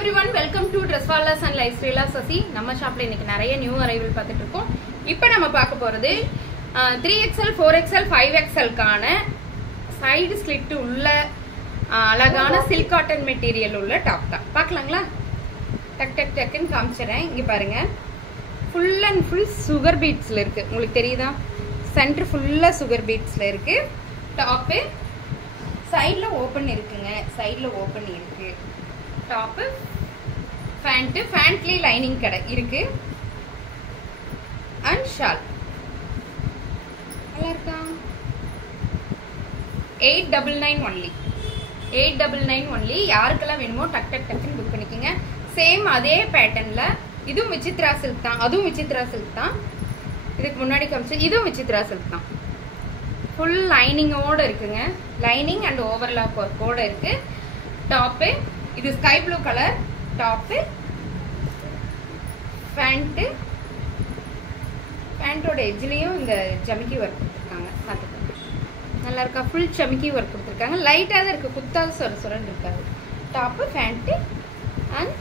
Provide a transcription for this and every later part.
everyone, welcome to Dresswallas and Lifestyle Sasi. நம்ம ஷாப்ல இன்னைக்கு நிறைய நியூ அரைவல் பார்த்துட்டு இருக்கோம். இப்போ நம்ம பார்க்க போறது 3XL, 4XL, 5XL கான சைடு ஸ்லிட் உள்ள அழகான சில்க் காட்டன் மெட்டீரியல் உள்ள டாப் தான். பார்க்கலாங்களா? டக் டக் டக்னு காமிச்சறேன். இங்க பாருங்க. ஃபுல் அண்ட் ஃபுல் சுகர் பீட்ஸ்ல இருக்கு. உங்களுக்கு தெரியுதா? சென்டர் ஃபுல்லா சுகர் பீட்ஸ்ல இருக்கு. டாப் சைடுல ஓபன் இருக்குங்க. சைடுல ஓபன் இருக்கு. டாப் பேண்ட் பேண்ட்லி லைனிங் கடை இருக்கு. அண்ட் ஷால் நல்லா இருக்கா? 899 only. 899 only. யாருக்கெல்லாம் வேணுமோ டக் டக் டக்னு புக் பண்ணிக்கங்க. சேம் அதே பேட்டர்ன்ல இதுவும் விசித்ரா சில்க் தான். அதுவும் விசித்ரா சில்க் தான். இதுக்கு முன்னாடி காமிச்சது இதுவும் விசித்ரா சில்க் தான். ஃபுல் லைனிங்கோட இருக்குங்க. லைனிங் அண்ட் ஓவர்லாக் ஒர்க்கோட இருக்கு. டாப் இது sky blue colour. Top pant பேண்டோட எட்ஜ்லயும் இந்த ஜமிக்கி ஒர்க் கொடுத்துருக்காங்க. பார்த்துக்கோங்க, நல்லா இருக்கா? ஃபுல் ஜமிக்கி ஒர்க் கொடுத்துருக்காங்க. லைட்டாக தான் இருக்கு, குத்தாவது சொரன்னு இருக்காது. Top pant and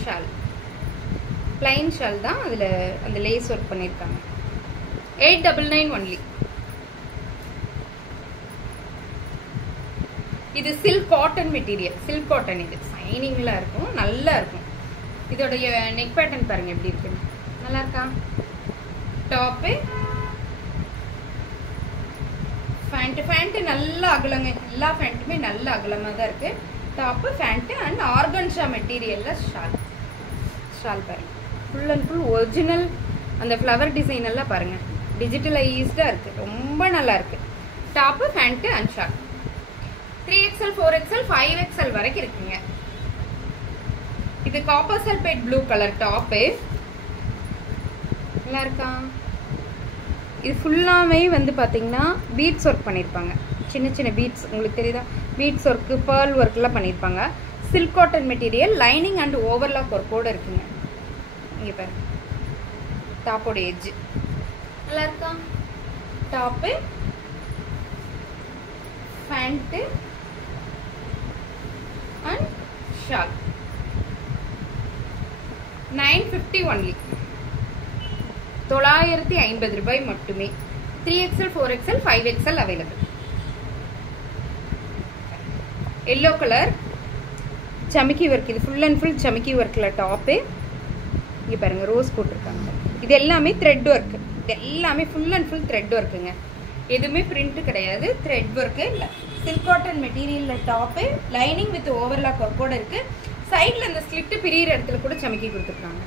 shawl plain shawl தான். அதில் அந்த லேஸ் ஒர்க் பண்ணியிருக்காங்க. 899 only. இது silk cotton material. Silk cotton. இது சைனிங்ல இருக்கும், நல்லா இருக்கும். இதோடைய நெக் பேட்டர்ன் பாருங்க எப்படி இருக்குன்னு. நல்லா இருக்கா? டாப் பேண்ட் நல்லா அகலங்க. எல்லா பேண்ட்டுமே நல்ல அகலமா தான் இருக்கு. டாப் பேண்ட் அண்ட் ஆர்கன்ஷா மெட்டீரியல்ல ஷால் பாருங்க. Full and full original. அந்த ஃப்ளவர் டிசைன் எல்லாம் பாருங்க, டிஜிட்டலைஸ்டா இருக்கு. ரொம்ப நல்லா இருக்கு. Top pant and shawl 3XL, 4XL, 5XL வரைக்கும் இருக்குங்க. இது copper sulphate blue colour top. நல்லா இருக்கா? இது ஃபுல்லாமே வந்து பாத்தீங்கன்னா பீட்ஸ் ஒர்க் பண்ணிருப்பாங்க. சின்ன சின்ன பீட்ஸ் உங்களுக்கு தெரியுதா? பீட்ஸ் ஒர்க், பேர்ல் ஒர்க் எல்லாம் பண்ணிருப்பாங்க. Silk cotton material, lining and overlock ஒர்க்கோட இருக்குங்க. இங்க பாருங்க, டாப்போட எட்ஜ் நல்லா இருக்கா? Top pant and shawl 950 only. 950 ரூபாய் மட்டுமே. 3XL, 4XL, 5XL available. yellow color சமிக்கி ஒர்க். இது ஃபுல் அண்ட் ஃபுல் சமிக்கி ஒர்க்ல டாப். இங்க பாருங்க, ரோஸ் போட்டிருக்காங்க. இது எல்லாமே த்ரெட் ஒர்க். இது எல்லாமே ஃபுல் அண்ட் ஃபுல் த்ரெட் ஒர்க்குங்க. எதுவுமே பிரிண்ட் கிடையாது, த்ரெட் ஒர்க்கு இல்லை. சில்க் காட்டன் மெட்டீரியல்ல டாப், லைனிங் வித் ஓவர்லாக் ஒர்க்கோட இருக்கு. சைட்ல இந்த ஸ்லிட் பிரியிற இடத்துல கூட சமிக்கி கொடுத்துருக்காங்க.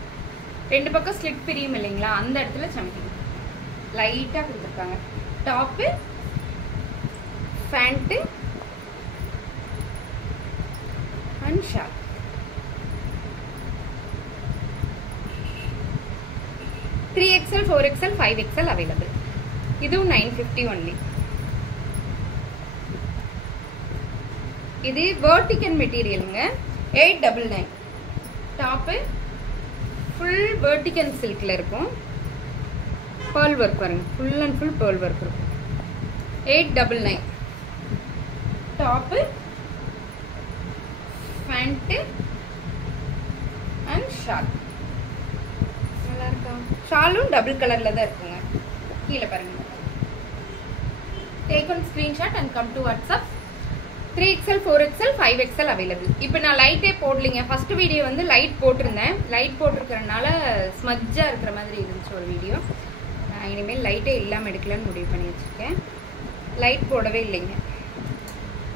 ரெண்டு பக்கம் ஸ்லிட் பிரியும் இல்லைங்களா, அந்த இடத்துல சமிக்கி லைட்டா கொடுத்துருக்காங்க. Top pant and shawl. Three XL, 4XL, 5XL available. இதுவும் 950 only. இது வெர்டிகல் மெட்டீரியலுங்க. 899. டாப் ஃபுல் வெர்டிகல் சில்க்ல இருக்கும். பேர்ல் ஒர்க் பாருங்க, full and full pearl work இருக்கும். 899. Top pant and shawl. நல்லா இருக்கா? ஷாலும் டபுள் கலர்ல தான் இருக்குங்க. கீழே பாருங்க. Take on screenshot and come to WhatsApp. 3XL, 4XL, 5XL available. இப்போ நான் லைட்டே போடலிங்க. ஃபர்ஸ்ட் வீடியோ வந்து லைட் போட்டிருந்தேன். லைட் போட்டிருக்கிறதுனால ஸ்மஜ்ஜா இருக்கிற மாதிரி இருந்துச்சு ஒரு வீடியோ. நான் இனிமேல் லைட்டே இல்லாமல் எடுக்கலான்னு முடிவு பண்ணி வச்சுருக்கேன். லைட் போடவே இல்லைங்க.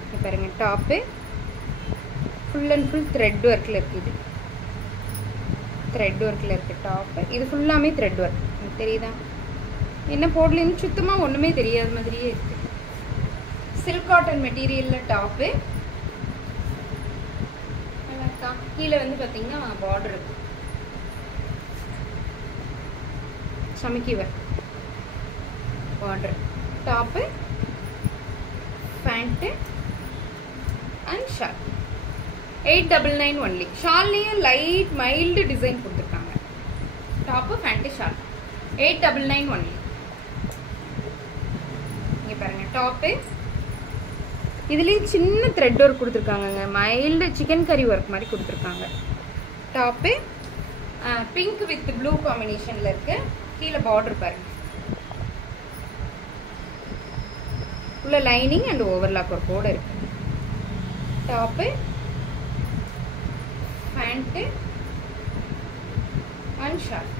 இப்போ பாருங்க, top full and full thread ஒர்க்கில் இருக்குது. த்ரெட் ஒர்க்கில் இருக்குது டாப்பு. இது ஃபுல்லாமே த்ரெட் ஒர்க். உங்களுக்கு தெரியுதா? என்ன போடலன்னு சுத்தமாக ஒன்றுமே தெரியாத மாதிரியே இருக்கு. சில்க் காட்டன் மெட்டீரியல்ல டாப்பு. கீழே வந்து பார்த்தீங்கன்னா பார்டர் இருக்கு, சமிக்கி work border. Top pant and shawl 899 only. ஷால்லையும் லைட் மைல்டு டிசைன் கொடுத்துருக்காங்க. Top pant shawl 899 only. இங்கே பாருங்க, டாப்பு இதுலேயும் சின்ன த்ரெட் ஒர்க் கொடுத்துருக்காங்கங்க, மைல்டு சிக்கன் கறி ஒர்க் மாதிரி கொடுத்துருக்காங்க. டாப்பு பிங்க் வித் ப்ளூ காம்பினேஷனில் இருக்கு. கீழே பார்டர் பாருங்க, உள்ள லைனிங் அண்ட் ஓவர்லாக் ஒர்க்கோட இருக்கு. Top pant and short.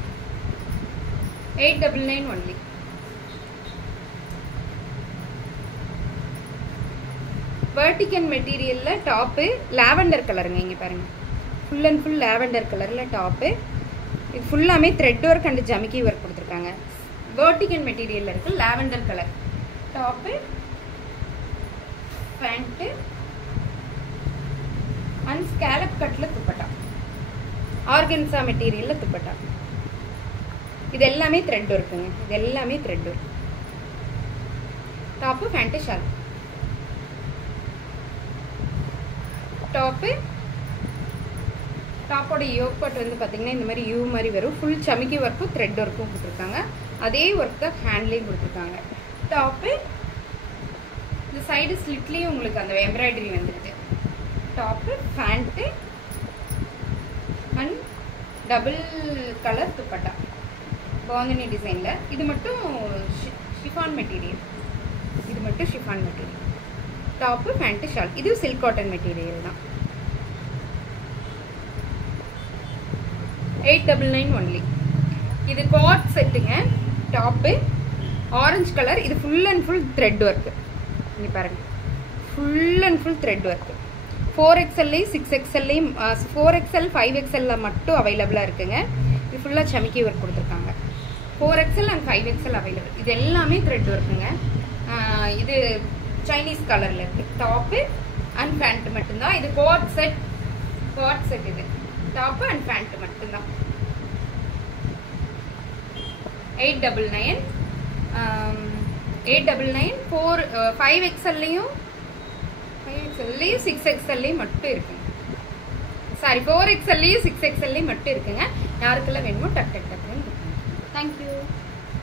899 only. Vertical மெட்டீரியல்ல டாப்பு லாவெண்டர் கலருங்க. இங்க பாருங்க, ஃபுல் அண்ட் ஃபுல் லாவெண்டர் கலர்ல டாப்பு. இது ஃபுல்லாமே த்ரெட் ஒர்க் அண்ட் ஜமிக்கி ஒர்க் கொடுத்துருக்காங்க. வெர்டிகல் மெட்டீரியல்ல இருக்கு, lavender colour top pant and scallop கட்ல துப்பட்டா. ஆர்கன்சா மெட்டீரியல்ல துப்பட்டா. இது எல்லாமே த்ரெட் ஒர்க்குங்க, இது எல்லாமே thread work. Top pant shawl. டாப்போட யோக் பார்ட் வந்து பார்த்தீங்கன்னா இந்த மாதிரி யூ மாதிரி வரும். ஃபுல் சமிக்கி ஒர்க்கும் த்ரெட் ஒர்க்கும் கொடுத்துருக்காங்க. அதே ஒர்க் தான் ஹேண்ட்லேயும் கொடுத்துருக்காங்க. டாப்பு இந்த சைடு ஸ்லிட்லேயும் உங்களுக்கு அந்த எம்ப்ராய்டரி வந்துருக்கு. Top pant and double colour dupatta பாங்கனி டிசைனில். இது மட்டும் ஷிஃபான் மெட்டீரியல், இது மட்டும் chiffon material. Top pant shawl. இது சில்க் காட்டன் மெட்டீரியல் தான். 899 only. இது காட் செட்டுங்க. Top orange colour. இது full and full thread work. இங்க பாருங்க, full and full thread work. 4XL 6XL 4XL 5XL மட்டும் அவைலபிளா இருக்குங்க. இது ஃபுல்லா சமிக்கி ஒர்க் கொடுத்துருக்காங்க. 4XL and 5XL available. இது எல்லாமே த்ரெட் ஒர்க்குங்க. இது சைனீஸ் கலர்ல இருக்கு. டாப்பு அண்ட் பேண்ட் மட்டும்தான். இது கோட் செட். இது டாப்பு அண்ட் பேண்ட் மட்டும்தான். 899 5XL 6XL மட்டும் இருக்குங்க. சாரி, 4XL 6XL மட்டும் இருக்குங்க. யாருக்கெல்லாம் வேணுமோ டக் டக் டக்குன்னு. தேங்க்யூ.